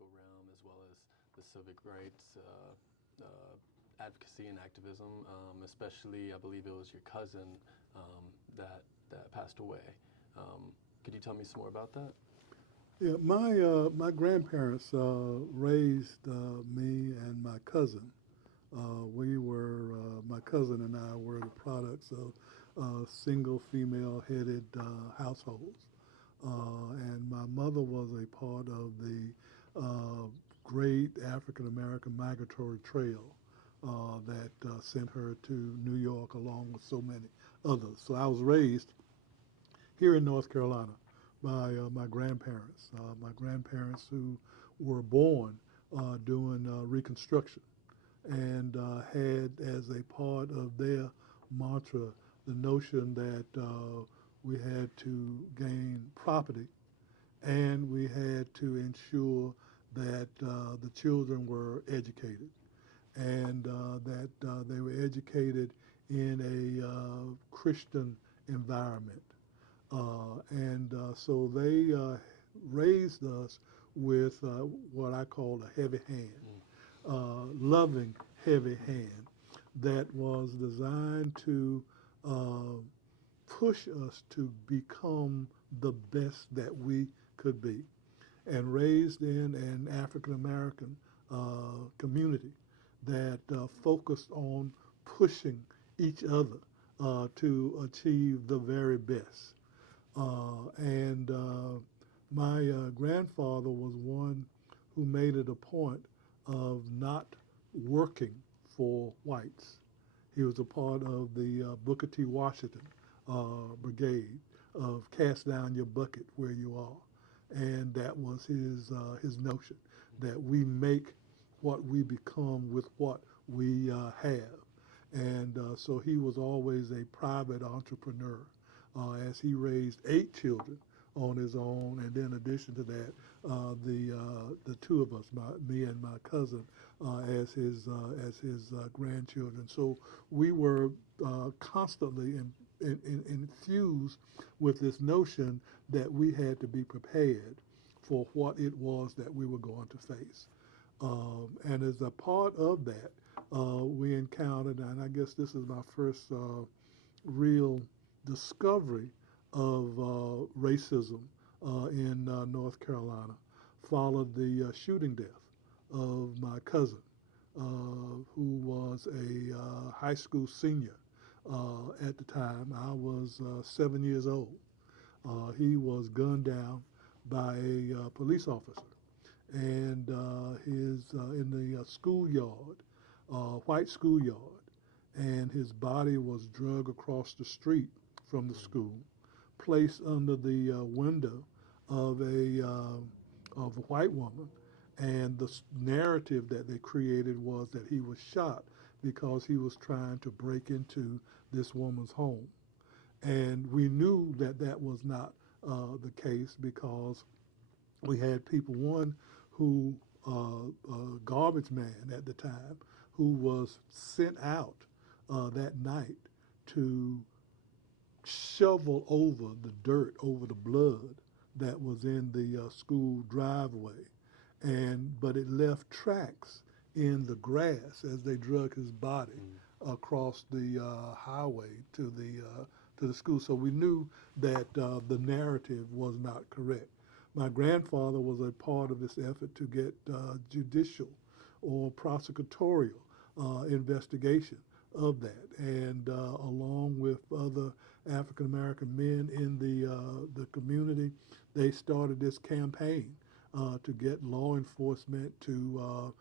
political realm as well as the civic rights advocacy and activism, especially I believe it was your cousin that passed away. Could you tell me some more about that? Yeah, my grandparents raised me and my cousin. My cousin and I were the products of single female-headed households. And my mother was a part of the great African American migratory trail that sent her to New York along with so many others. So I was raised here in North Carolina by my grandparents who were born during Reconstruction and had as a part of their mantra the notion that we had to gain property and we had to ensure that the children were educated and that they were educated in a Christian environment. So they raised us with what I call a heavy hand, loving heavy hand that was designed to uh, push us to become the best that we could be. And raised in an African American community that focused on pushing each other to achieve the very best. And My grandfather was one who made it a point of not working for whites. He was a part of the Booker T. Washington brigade of cast down your bucket where you are. And that was his notion, that we make what we become with what we have. And so he was always a private entrepreneur as he raised 8 children on his own, and then in addition to that, the two of us, me and my cousin, as his grandchildren. So we were constantly infused with this notion that we had to be prepared for what it was that we were going to face. And as a part of that, we encountered, and I guess this is my first real discovery of racism in North Carolina, followed the shooting death of my cousin, who was a high school senior at the time. I was 7 years old. He was gunned down by a police officer, and his in the schoolyard, white schoolyard, and his body was dragged across the street from the school, placed under the window of a white woman, and the narrative that they created was that he was shot because he was trying to break into this woman's home. And we knew that that was not the case because we had people, one who, garbage man at the time, who was sent out that night to shovel over the dirt, over the blood that was in the school driveway. But it left tracks in the grass as they drug his body across the highway to the school. So we knew that the narrative was not correct. My grandfather was a part of this effort to get judicial or prosecutorial investigation of that, and along with other African American men in the community, they started this campaign to get law enforcement to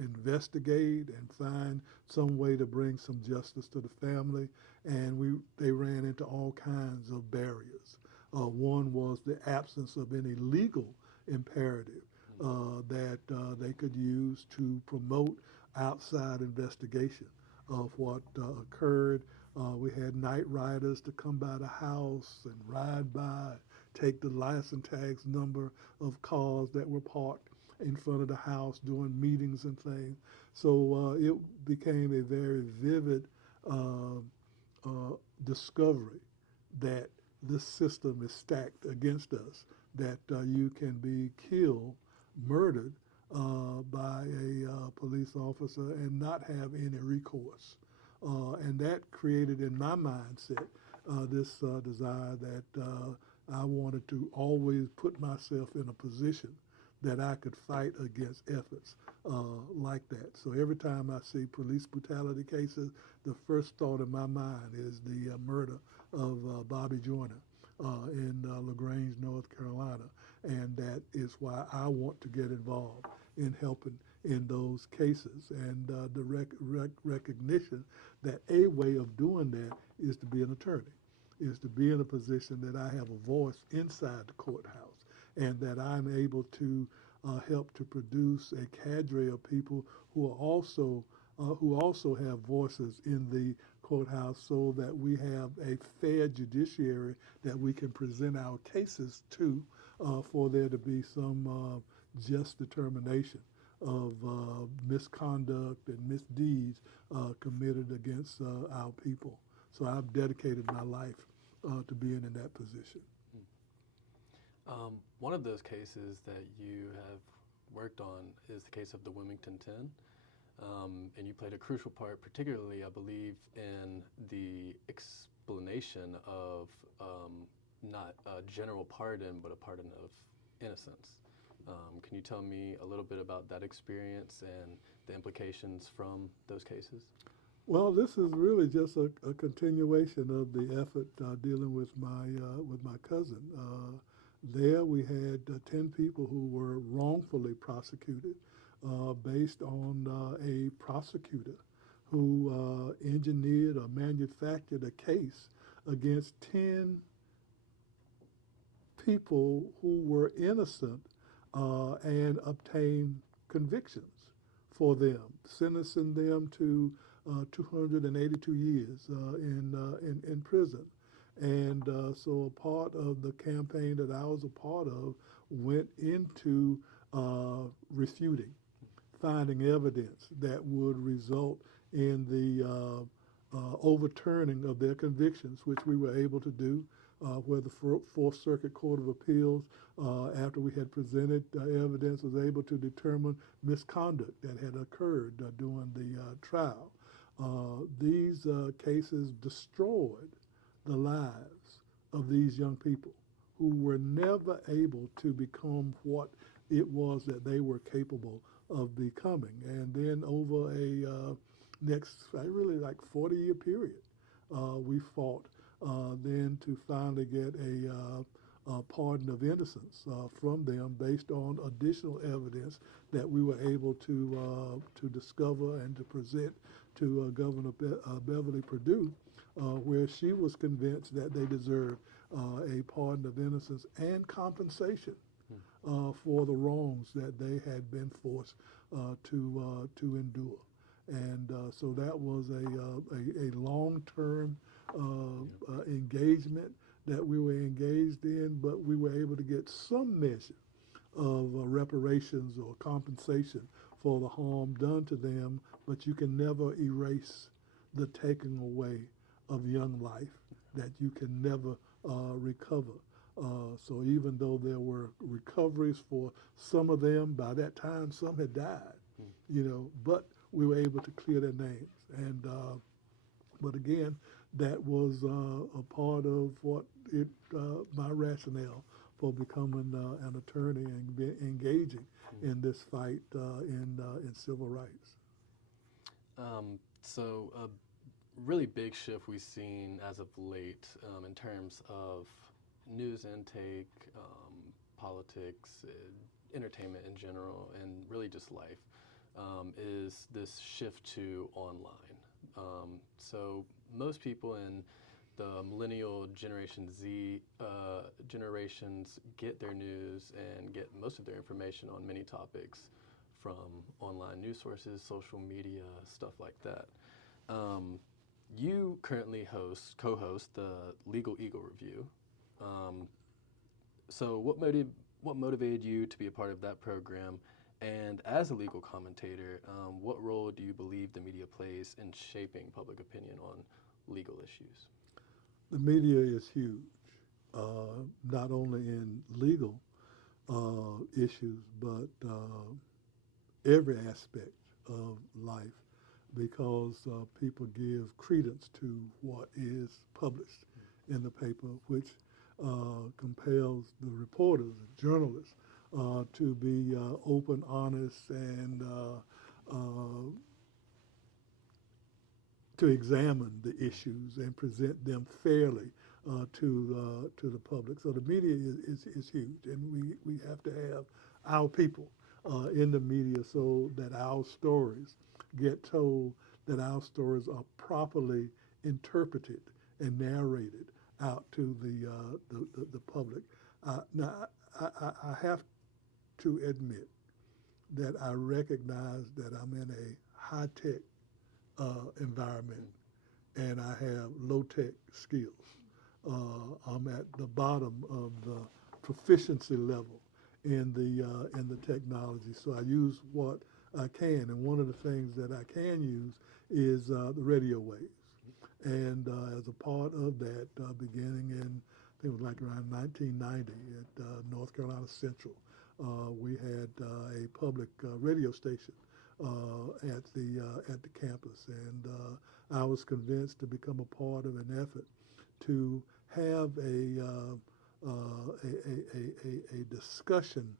investigate and find some way to bring some justice to the family, and they ran into all kinds of barriers. One was the absence of any legal imperative that they could use to promote outside investigation of what occurred. We had night riders to come by the house and ride by, take the license tags number of cars that were parked in front of the house during meetings and things. So it became a very vivid discovery that this system is stacked against us that you can be killed, murdered by a police officer and not have any recourse. And that created in my mindset this desire that I wanted to always put myself in a position that I could fight against efforts like that. So every time I see police brutality cases, the first thought in my mind is the murder of Bobby Joyner in LaGrange, North Carolina. And that is why I want to get involved in helping in those cases. And the recognition that a way of doing that is to be an attorney, is to be in a position that I have a voice inside the courthouse, and that I'm able to help to produce a cadre of people who are also have voices in the courthouse, so that we have a fair judiciary that we can present our cases to, for there to be some just determination of misconduct and misdeeds committed against our people. So I've dedicated my life to being in that position. One of those cases that you have worked on is the case of the Wilmington Ten, and you played a crucial part, particularly, I believe, in the explanation of not a general pardon, but a pardon of innocence. Can you tell me a little bit about that experience and the implications from those cases? Well, this is really just a continuation of the effort dealing with my cousin. There we had 10 people who were wrongfully prosecuted based on a prosecutor who engineered or manufactured a case against 10 people who were innocent and obtained convictions for them, sentencing them to 282 years in prison. And so a part of the campaign that I was a part of went into refuting, finding evidence that would result in the overturning of their convictions, which we were able to do, where the Fourth Circuit Court of Appeals, after we had presented evidence, was able to determine misconduct that had occurred during the trial. These cases destroyed the lives of these young people who were never able to become what it was that they were capable of becoming. And then over a next, really like 40-year period, we fought then to finally get a pardon of innocence from them based on additional evidence that we were able to discover and to present to Governor Beverly Perdue, where she was convinced that they deserved a pardon of innocence and compensation for the wrongs that they had been forced to endure. And so that was a long-term engagement that we were engaged in, but we were able to get some measure of reparations or compensation for the harm done to them, but you can never erase the taking away of young life that you can never recover. So even though there were recoveries for some of them, by that time some had died, but we were able to clear their names. And but again, that was a part of what my rationale for becoming an attorney and engaging in this fight in civil rights. So a really big shift we've seen as of late in terms of news intake, politics, entertainment in general, and really just life, is this shift to online. So most people in the millennial Generation Z generations get their news and get most of their information on many topics from online news sources, social media, stuff like that. You currently co-host the Legal Eagle Review. So what motivated you to be a part of that program? And as a legal commentator, what role do you believe the media plays in shaping public opinion on legal issues? The media is huge. not only in legal issues, but every aspect of life, because people give credence to what is published in the paper, which compels the reporters and journalists to be open, honest, and to examine the issues and present them fairly to the public. So the media is huge, and we have to have our people in the media so that our stories get told, that our stories are properly interpreted and narrated out to the public. Now, I have to admit that I recognize that I'm in a high-tech environment and I have low-tech skills. I'm at the bottom of the proficiency level in the technology, so I use what I can. And one of the things that I can use is the radio waves. And as a part of that, beginning in, I think it was like around 1990 at North Carolina Central, we had a public radio station at the campus, and I was convinced to become a part of an effort to have a discussion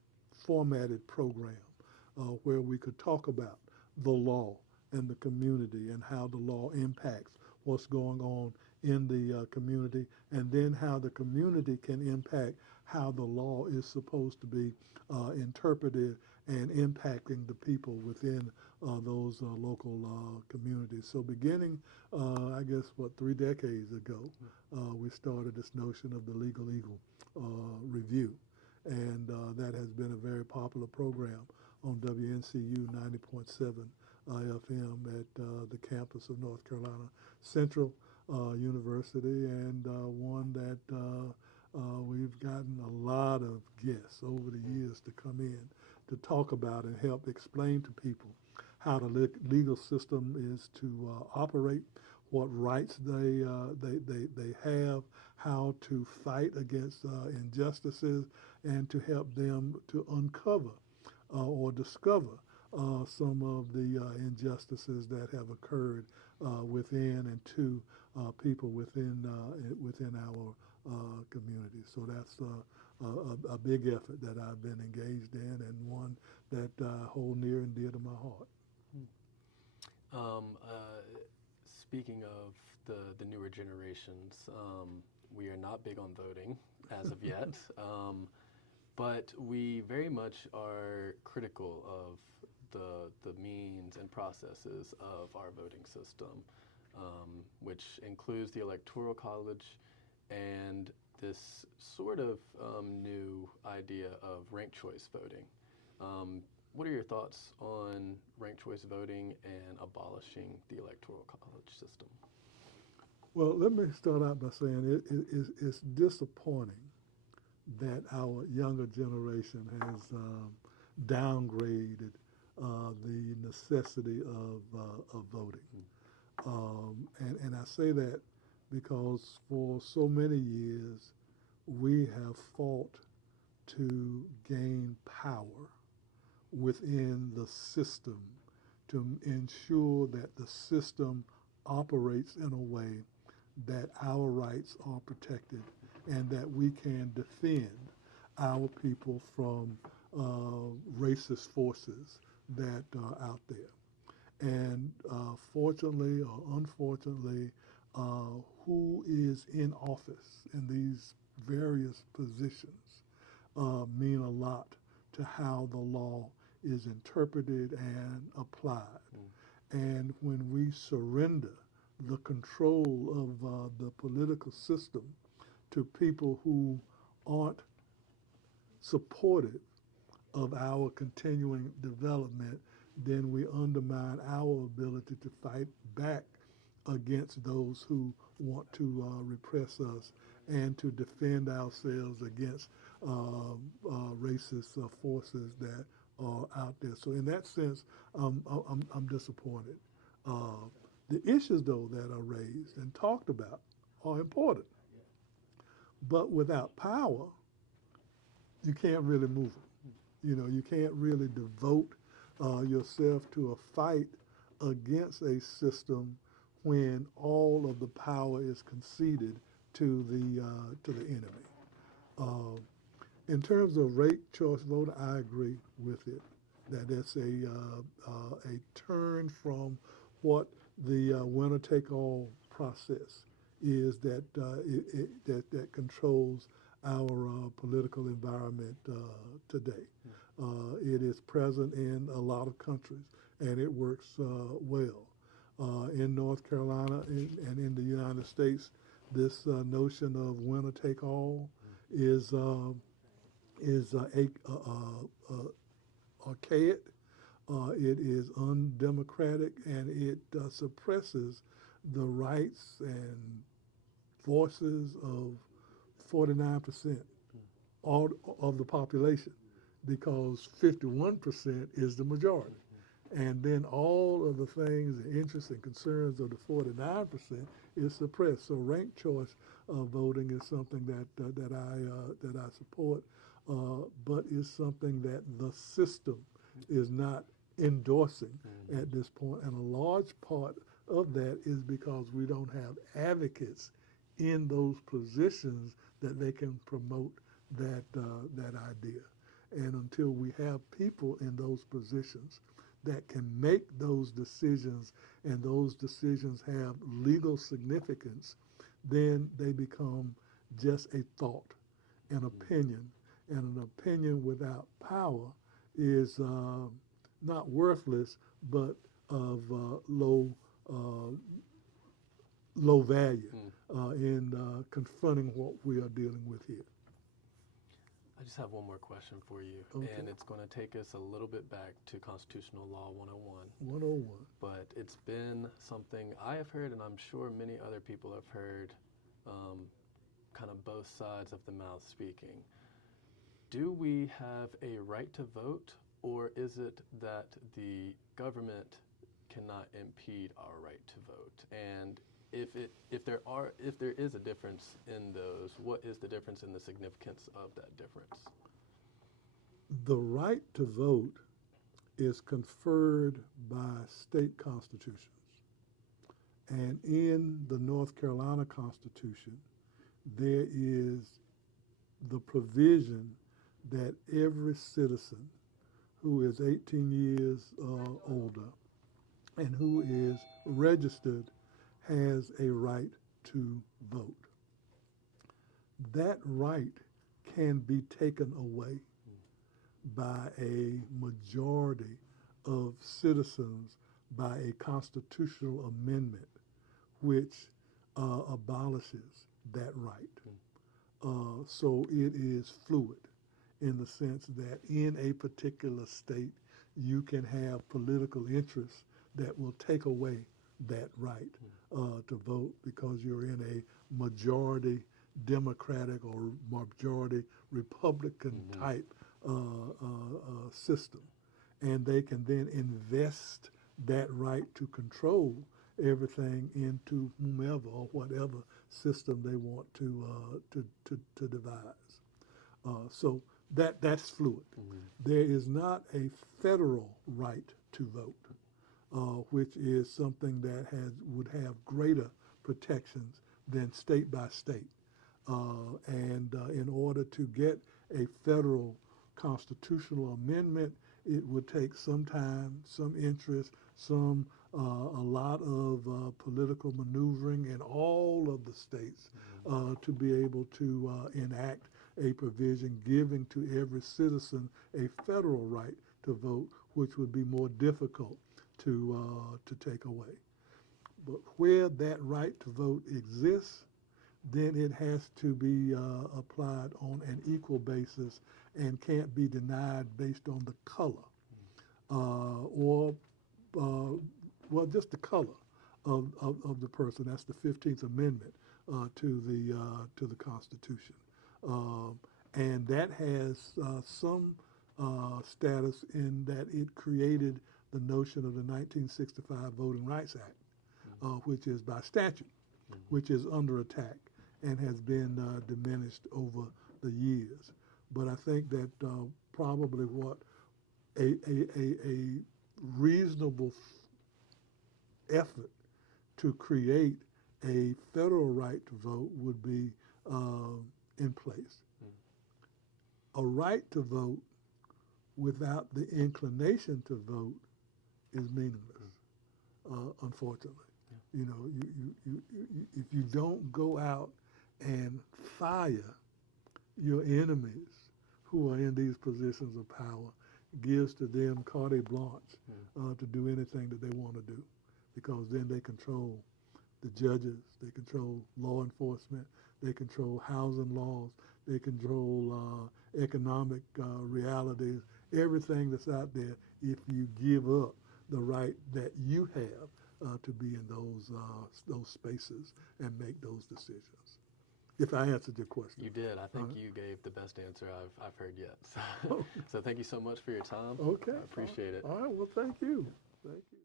formatted program where we could talk about the law and the community and how the law impacts what's going on in the community, and then how the community can impact how the law is supposed to be interpreted and impacting the people within those local communities. So beginning, I guess, 3 decades ago, we started this notion of the Legal Eagle Review, and that has been a very popular program on WNCU 90.7 FM at the campus of North Carolina Central University, and one that we've gotten a lot of guests over the years to come in to talk about and help explain to people how the legal system is to operate, what rights they have, how to fight against injustices, and to help them to uncover or discover some of the injustices that have occurred within and to people within our community. So that's a big effort that I've been engaged in, and one that I hold near and dear to my heart. Speaking of the newer generations, we are not big on voting as of yet, but we very much are critical of the means and processes of our voting system, which includes the Electoral College and this sort of new idea of ranked choice voting. What are your thoughts on ranked choice voting and abolishing the Electoral College system? Well, let me start out by saying it's disappointing that our younger generation has downgraded the necessity of voting. And I say that because for so many years we have fought to gain power within the system to ensure that the system operates in a way that our rights are protected and that we can defend our people from racist forces that are out there. And fortunately or unfortunately, who is in office in these various positions mean a lot to how the law is interpreted and applied. And when we surrender the control of the political system to people who aren't supportive of our continuing development, then we undermine our ability to fight back against those who want to repress us and to defend ourselves against racist forces that are out there. So in that sense, I'm disappointed. The issues, though, that are raised and talked about are important. But without power, you can't really move them. You can't really devote yourself to a fight against a system when all of the power is conceded to the enemy. Uh, in terms of ranked choice voting, I agree with it. That it's a turn from what the winner-take-all process is that controls our political environment today. It is present in a lot of countries, and it works well. In North Carolina and in the United States, this notion of winner-take-all is archaic. It is undemocratic, and it suppresses the rights and voices of 49% all of the population, because 51% is the majority. And then all of the things, the interests and concerns of the 49% is suppressed. So ranked choice voting is something that I support, but is something that the system is not endorsing at this point. And a large part of that is because we don't have advocates in those positions that they can promote that idea. And until we have people in those positions that can make those decisions, and those decisions have legal significance, then they become just a thought, an opinion. And an opinion without power is not worthless, but of low value in confronting what we are dealing with here. I just have one more question for you, Okay. and it's going to take us a little bit back to Constitutional Law 101. 101. But it's been something I have heard, and I'm sure many other people have heard, kind of both sides of the mouth speaking. Do we have a right to vote, or is it that the government cannot impede our right to vote? And if there is a difference in those, what is the difference in the significance of that difference? The right to vote is conferred by state constitutions. And in the North Carolina Constitution, there is the provision that every citizen who is 18 years older and who is registered has a right to vote. That right can be taken away by a majority of citizens by a constitutional amendment which abolishes that right. So it is fluid in the sense that in a particular state you can have political interests that will take away that right to vote because you're in a majority Democratic or majority Republican type system. And they can then invest that right to control everything into whomever or whatever system they want to devise. So that's fluid. There is not a federal right to vote, which is something that would have greater protections than state by state. And in order to get a federal constitutional amendment, it would take some time, some interest, a lot of political maneuvering in all of the states to be able to enact a provision giving to every citizen a federal right to vote, which would be more difficult to take away. But where that right to vote exists, then it has to be applied on an equal basis and can't be denied based on the color or just the color of the person. That's the 15th Amendment to the Constitution. And that has some status in that it created the notion of the 1965 Voting Rights Act, which is by statute, which is under attack. and has been diminished over the years. But I think that probably what a reasonable effort to create a federal right to vote would be in place. A right to vote without the inclination to vote is meaningless, unfortunately. You know, if you don't go out and fire your enemies who are in these positions of power, gives to them carte blanche to do anything that they want to do, because then they control the judges, they control law enforcement, they control housing laws, they control economic realities, everything that's out there. If you give up the right that you have to be in those spaces and make those decisions. If I answered your question. You did. I think you gave the best answer I've heard yet. So, so thank you so much for your time. Okay. I appreciate it. All right. Well, thank you. Thank you.